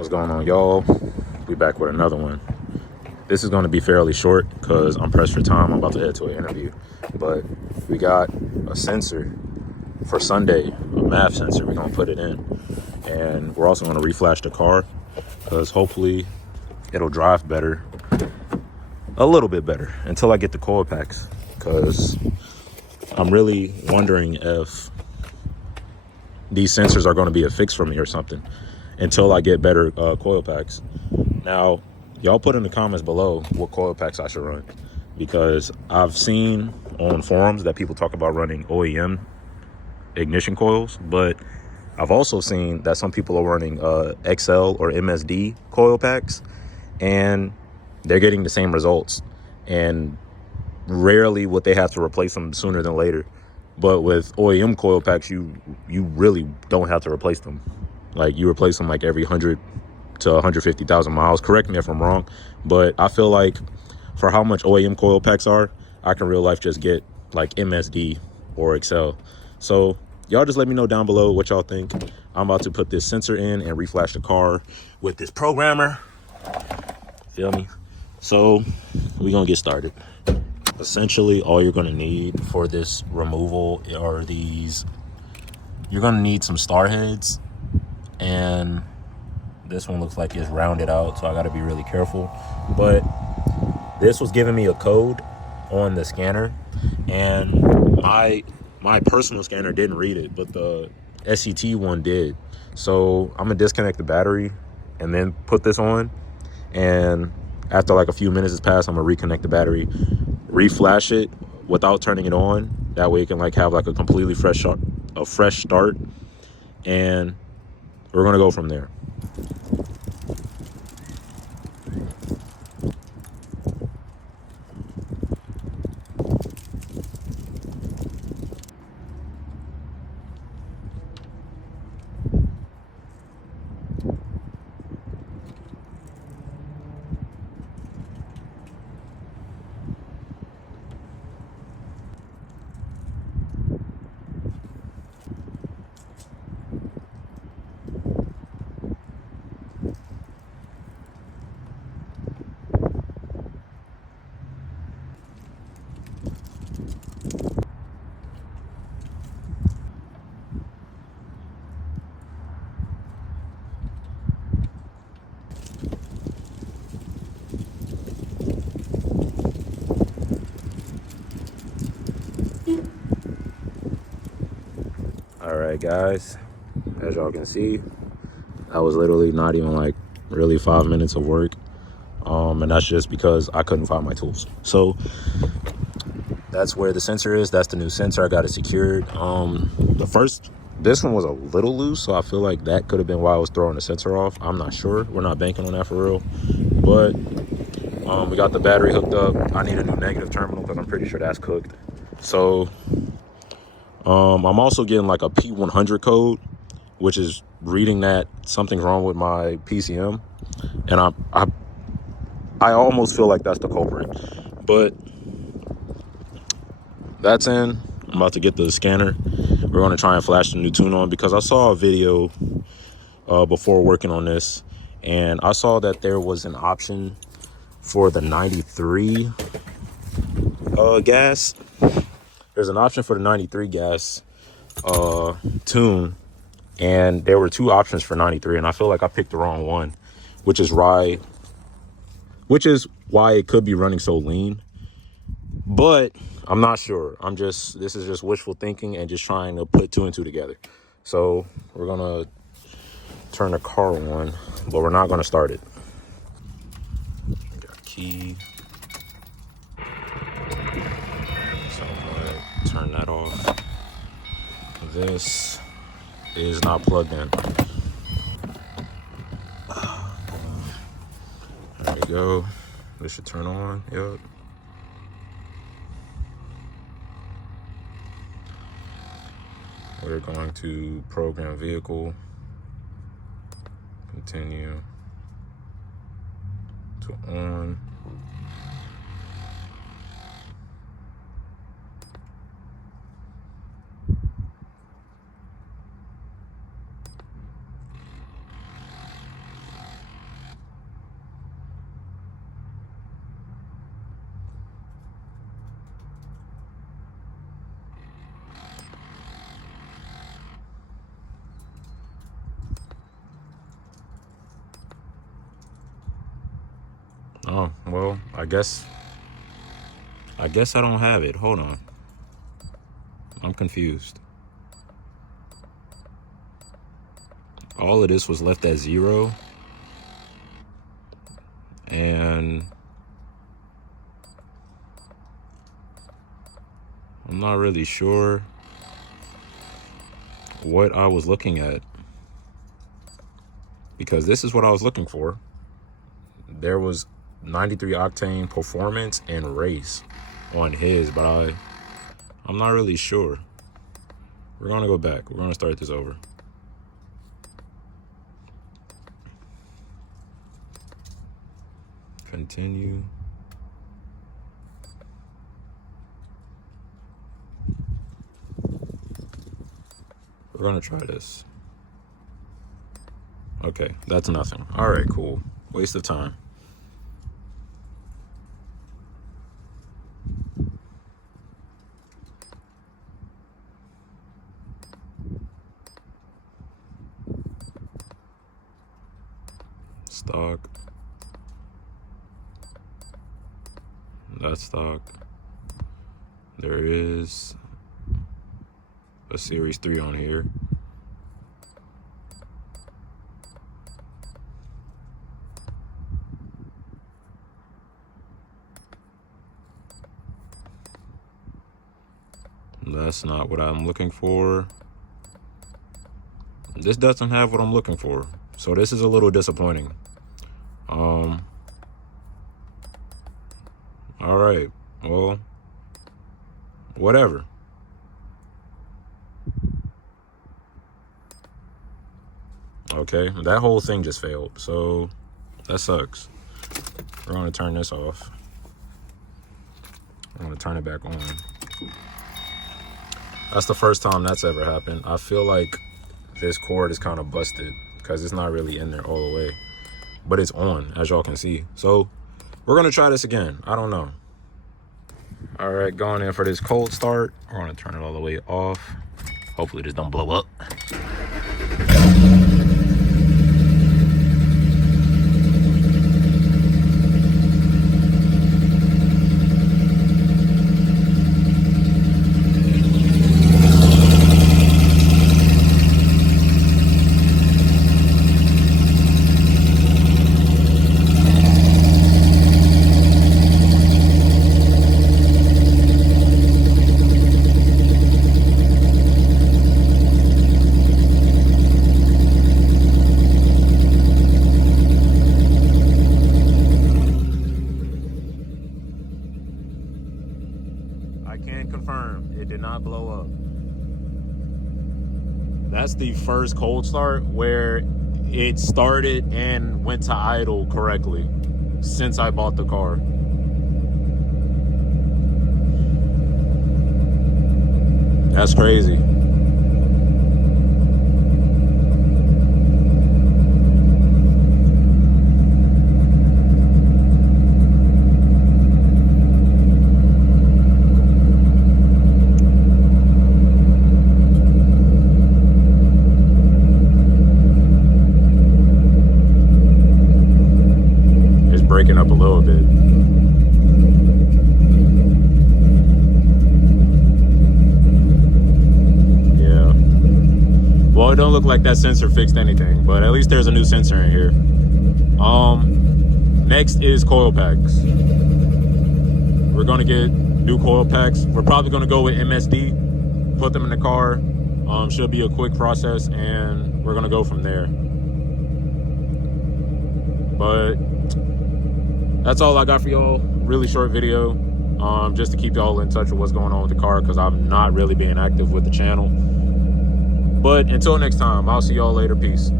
What's going on, y'all? We back with another one. This is going to be fairly short because I'm pressed for time. I'm about to head to an interview. But we got a sensor for Sunday, a MAF sensor. We're going to put it in. And we're also going to reflash the car because hopefully it'll drive better, a little bit better, until I get the coil packs. Because I'm really wondering if these sensors are going to be a fix for me or something until I get better coil packs. Now, y'all put in the comments below what coil packs I should run, because I've seen on forums that people talk about running OEM ignition coils, but I've also seen that some people are running XL or MSD coil packs, and they're getting the same results. And rarely would they have to replace them sooner than later. But with OEM coil packs, you really don't have to replace them. Like, you replace them like every 100 to 150,000 miles. Correct me if I'm wrong, but I feel like for how much OEM coil packs are, I can real life just get like MSD or XL. So y'all just let me know down below what y'all think. I'm about to put this sensor in and reflash the car with this programmer. Feel me? So we're gonna get started. Essentially, all you're gonna need for this removal are these. You're gonna need some star heads, and this one looks like it's rounded out, so I gotta be really careful. But this was giving me a code on the scanner, and my personal scanner didn't read it, but the SCT one did. So I'm gonna disconnect the battery and then put this on, and after like a few minutes has passed, I'm gonna reconnect the battery, reflash it without turning it on. That way it can like have like a completely fresh start, and we're gonna go from there. All right, guys, as y'all can see, that was literally not even like really 5 minutes of work. And that's just because I couldn't find my tools. So that's where the sensor is. That's the new sensor. I got it secured. This one was a little loose, so I feel like that could have been why I was throwing the sensor off. I'm not sure. We're not banking on that for real. But we got the battery hooked up. I need a new negative terminal because I'm pretty sure that's cooked. So I'm also getting like a P100 code, which is reading that something's wrong with my PCM. And I almost feel like that's the culprit. But that's in. I'm about to get the scanner. We're going to try and flash the new tune on, because I saw a video before working on this, and I saw that there was an option for the 93 gas. There's an option for the 93 gas tune, and there were two options for 93, and I feel like I picked the wrong one, which is why it could be running so lean. But I'm not sure. This is just wishful thinking and just trying to put two and two together. So we're gonna turn the car on, but we're not gonna start it. Got a key. So I'm gonna turn that off. This is not plugged in. There we go. This should turn on. Yep. We're going to program vehicle. Continue to on. Well, I guess I don't have it. Hold on. I'm confused. All of this was left at 0. And I'm not really sure what I was looking at, because this is what I was looking for. There was 93 octane performance and race on his, but I'm not really sure. We're gonna go back. We're gonna start this over. Continue. We're gonna try this. Okay, that's nothing. All right, cool. Waste of time. Stock. That's stock. There is a Series 3 on here. That's not what I'm looking for. This doesn't have what I'm looking for, so this is a little disappointing. All right, well, whatever. Okay, that whole thing just failed, so that sucks. We're gonna turn this off. I'm gonna turn it back on. That's the first time that's ever happened. I feel like this cord is kind of busted because it's not really in there all the way, but it's on, as y'all can see. So we're gonna try this again. I don't know. All right, going in for this cold start. We're gonna turn it all the way off. Hopefully this don't blow up. I can confirm it did not blow up. That's the first cold start where it started and went to idle correctly since I bought the car. That's crazy. Breaking up a little bit. Yeah. Well, it don't look like that sensor fixed anything, but at least there's a new sensor in here. Next is coil packs. We're gonna get new coil packs. We're probably gonna go with MSD, put them in the car. Should be a quick process, and we're gonna go from there. But that's all I got for y'all. Really short video, just to keep y'all in touch with what's going on with the car, because I'm not really being active with the channel. But until next time, I'll see y'all later. Peace.